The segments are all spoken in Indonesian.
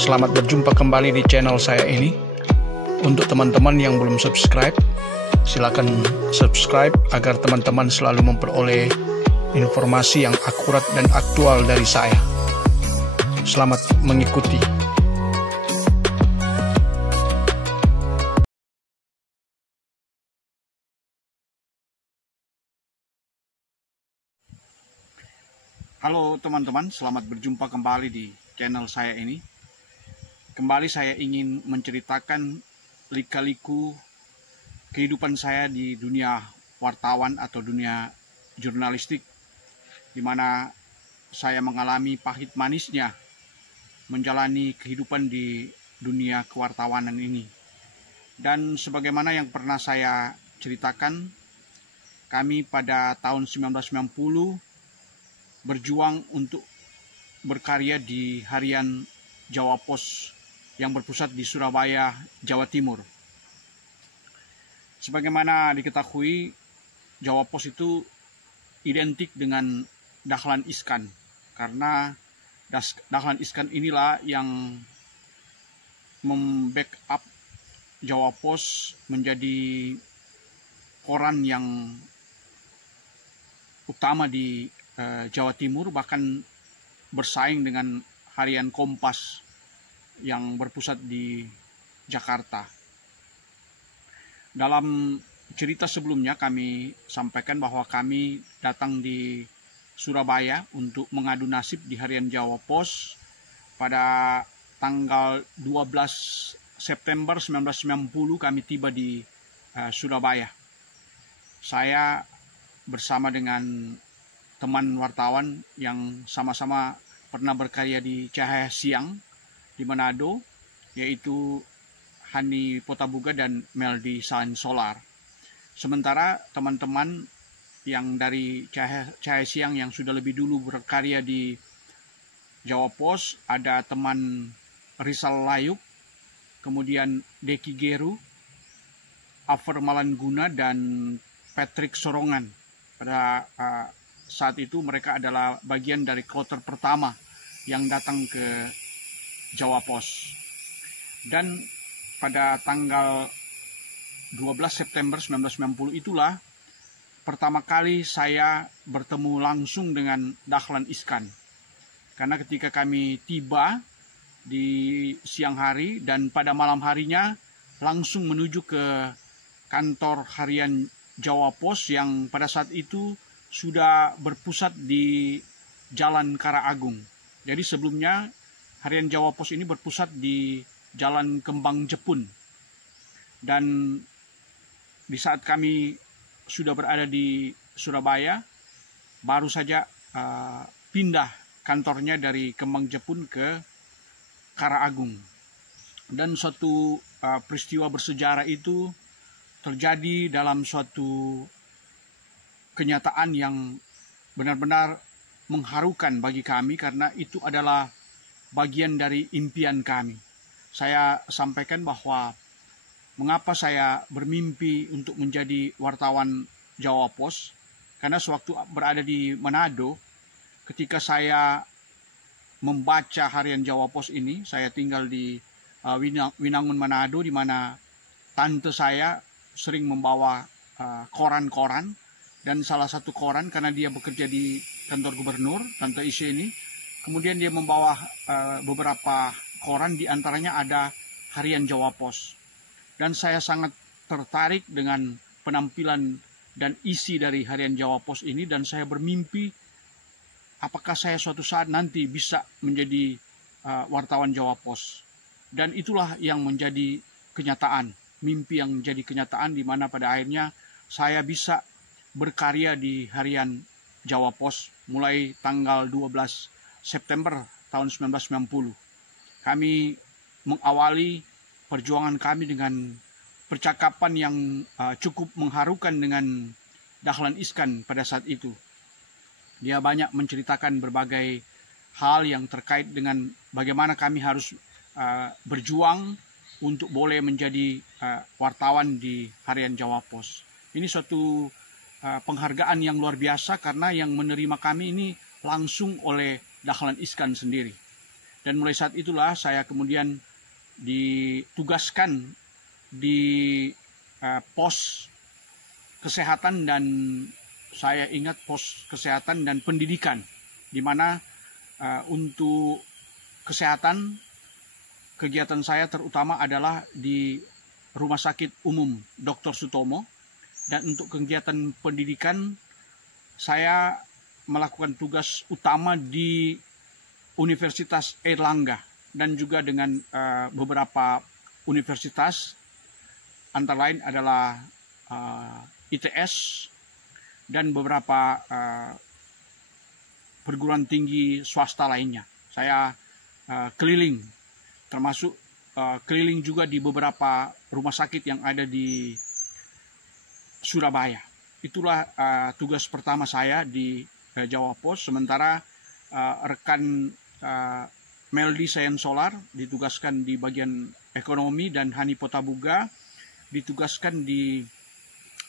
Selamat berjumpa kembali di channel saya ini. Untuk teman-teman yang belum subscribe, silakan subscribe agar teman-teman selalu memperoleh informasi yang akurat dan aktual dari saya. Selamat mengikuti. Halo teman-teman, selamat berjumpa kembali di channel saya ini. Kembali saya ingin menceritakan lika-liku kehidupan saya di dunia wartawan atau dunia jurnalistik, di mana saya mengalami pahit manisnya menjalani kehidupan di dunia kewartawanan ini. Dan sebagaimana yang pernah saya ceritakan, kami pada tahun 1990 berjuang untuk berkarya di harian Jawa Pos yang berpusat di Surabaya, Jawa Timur. Sebagaimana diketahui, Jawa Pos itu identik dengan Dahlan Iskan, karena Dahlan Iskan inilah yang membackup Jawa Pos menjadi koran yang utama di Jawa Timur, bahkan bersaing dengan harian Kompas yang berpusat di Jakarta. Dalam cerita sebelumnya kami sampaikan bahwa kami datang di Surabaya untuk mengadu nasib di harian Jawa Pos pada tanggal 12 September 1990 kami tiba di Surabaya. Saya bersama dengan teman wartawan yang sama-sama pernah berkarya di Cahaya Siang di Manado, yaitu Hani Potabuga dan Meldi Sain Solar. Sementara teman-teman yang dari Cahaya Siang yang sudah lebih dulu berkarya di Jawa Pos, ada teman Rizal Layuk, kemudian Deki Geru, Afer Malangguna, dan Patrick Sorongan. Pada saat itu mereka adalah bagian dari kloter pertama yang datang ke Jawa Pos. Dan pada tanggal 12 September 1990 itulah pertama kali saya bertemu langsung dengan Dahlan Iskan. Karena ketika kami tiba di siang hari dan pada malam harinya langsung menuju ke kantor harian Jawa Pos yang pada saat itu sudah berpusat di Jalan Karaagung. Jadi sebelumnya harian Jawa Pos ini berpusat di Jalan Kembang Jepun. Dan di saat kami sudah berada di Surabaya, baru saja pindah kantornya dari Kembang Jepun ke Karaagung. Dan suatu peristiwa bersejarah itu terjadi dalam suatu kenyataan yang benar-benar mengharukan bagi kami, karena itu adalah bagian dari impian kami. Saya sampaikan bahwa mengapa saya bermimpi untuk menjadi wartawan Jawa Pos, karena sewaktu berada di Manado, ketika saya membaca harian Jawa Pos ini, saya tinggal di Winangun Manado, di mana tante saya sering membawa koran-koran. Dan salah satu koran, karena dia bekerja di kantor gubernur, Tante Isye ini, kemudian dia membawa beberapa koran, diantaranya ada harian Jawa Pos. Dan saya sangat tertarik dengan penampilan dan isi dari harian Jawa Pos ini, dan saya bermimpi apakah saya suatu saat nanti bisa menjadi wartawan Jawa Pos. Dan itulah yang menjadi kenyataan, mimpi yang menjadi kenyataan, di mana pada akhirnya saya bisa berkarya di harian Jawa Pos mulai tanggal 12 September tahun 1990. Kami mengawali perjuangan kami dengan percakapan yang cukup mengharukan dengan Dahlan Iskan pada saat itu. Dia banyak menceritakan berbagai hal yang terkait dengan bagaimana kami harus berjuang untuk boleh menjadi wartawan di harian Jawa Pos. Ini suatu penghargaan yang luar biasa, karena yang menerima kami ini langsung oleh Dahlan Iskan sendiri. Dan mulai saat itulah saya kemudian ditugaskan di pos kesehatan, dan saya ingat pos kesehatan dan pendidikan, di mana untuk kesehatan kegiatan saya terutama adalah di Rumah Sakit Umum Dr. Sutomo, dan untuk kegiatan pendidikan saya melakukan tugas utama di Universitas Airlangga dan juga dengan beberapa universitas, antara lain adalah ITS dan beberapa perguruan tinggi swasta lainnya. Saya keliling, termasuk keliling juga di beberapa rumah sakit yang ada di Surabaya. Itulah tugas pertama saya di Jawa Pos. Sementara rekan Meldi Sayan Solar ditugaskan di bagian ekonomi, dan Hani Potabuga ditugaskan di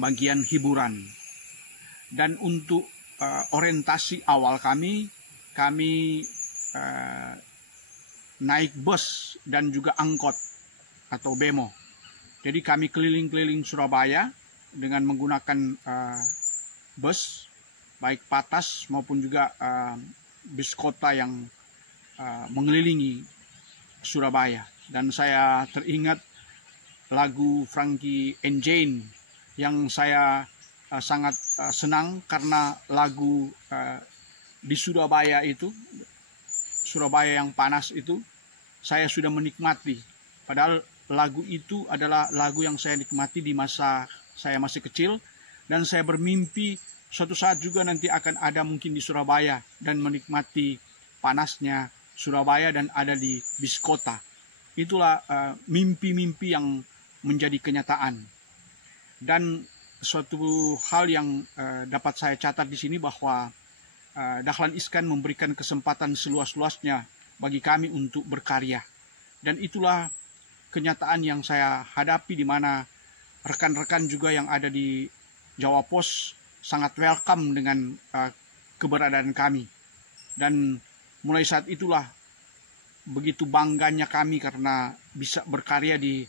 bagian hiburan. Dan untuk orientasi awal kami naik bus dan juga angkot atau bemo. Jadi kami keliling-keliling Surabaya dengan menggunakan bus, baik patas maupun juga bis kota yang mengelilingi Surabaya. Dan saya teringat lagu Frankie and Jane yang saya sangat senang, karena lagu di Surabaya itu, Surabaya yang panas itu, saya sudah menikmati. Padahal lagu itu adalah lagu yang saya nikmati di masa saya masih kecil, dan saya bermimpi suatu saat juga nanti akan ada mungkin di Surabaya dan menikmati panasnya Surabaya dan ada di bis kota. Itulah mimpi-mimpi yang menjadi kenyataan. Dan suatu hal yang dapat saya catat di sini bahwa Dahlan Iskan memberikan kesempatan seluas-luasnya bagi kami untuk berkarya. Dan itulah kenyataan yang saya hadapi, di mana rekan-rekan juga yang ada di Jawa Pos sangat welcome dengan keberadaan kami. Dan mulai saat itulah begitu bangganya kami karena bisa berkarya di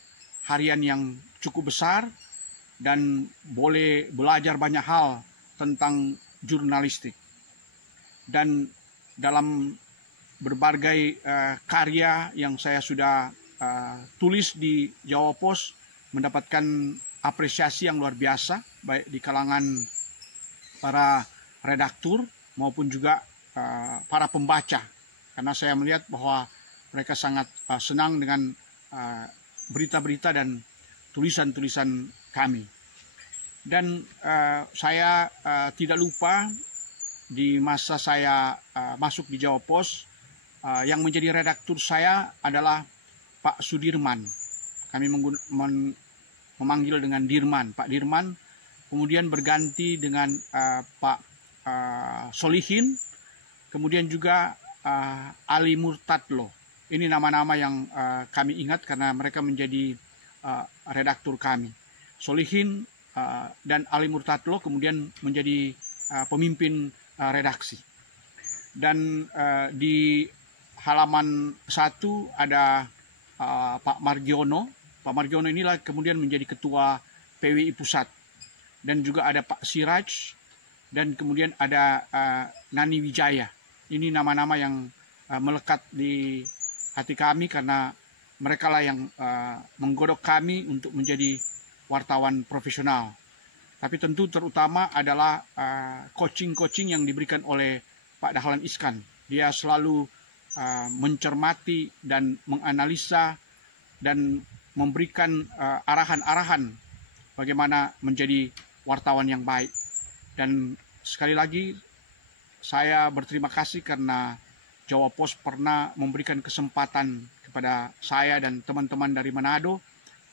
harian yang cukup besar dan boleh belajar banyak hal tentang jurnalistik. Dan dalam berbagai karya yang saya sudah tulis di Jawa Pos mendapatkan apresiasi yang luar biasa, baik di kalangan para redaktur maupun juga para pembaca, karena saya melihat bahwa mereka sangat senang dengan berita-berita dan tulisan-tulisan kami. Dan saya tidak lupa di masa saya masuk di Jawa Pos, yang menjadi redaktur saya adalah Pak Sudirman. Kami memanggil dengan Dirman, Pak Dirman. Kemudian berganti dengan Pak Solihin. Kemudian juga Ali Murtadlo. Ini nama-nama yang kami ingat karena mereka menjadi redaktur kami. Solihin dan Ali Murtadlo kemudian menjadi pemimpin redaksi. Dan di halaman 1 ada Pak Margiono. Pak Margiono inilah kemudian menjadi ketua PWI Pusat. Dan juga ada Pak Siraj, dan kemudian ada Nani Wijaya. Ini nama-nama yang melekat di hati kami karena mereka lah yang menggodok kami untuk menjadi wartawan profesional. Tapi tentu terutama adalah coaching-coaching yang diberikan oleh Pak Dahlan Iskan. Dia selalu mencermati dan menganalisa dan memberikan arahan-arahan bagaimana menjadi wartawan yang baik. Dan sekali lagi saya berterima kasih karena Jawa Pos pernah memberikan kesempatan kepada saya dan teman-teman dari Manado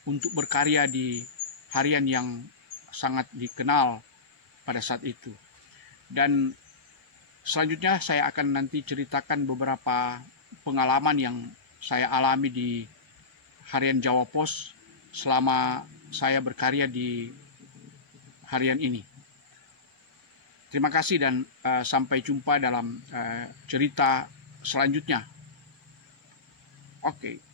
untuk berkarya di harian yang sangat dikenal pada saat itu. Dan selanjutnya saya akan nanti ceritakan beberapa pengalaman yang saya alami di harian Jawa Pos selama saya berkarya di harian ini. Terima kasih dan sampai jumpa dalam cerita selanjutnya. Oke.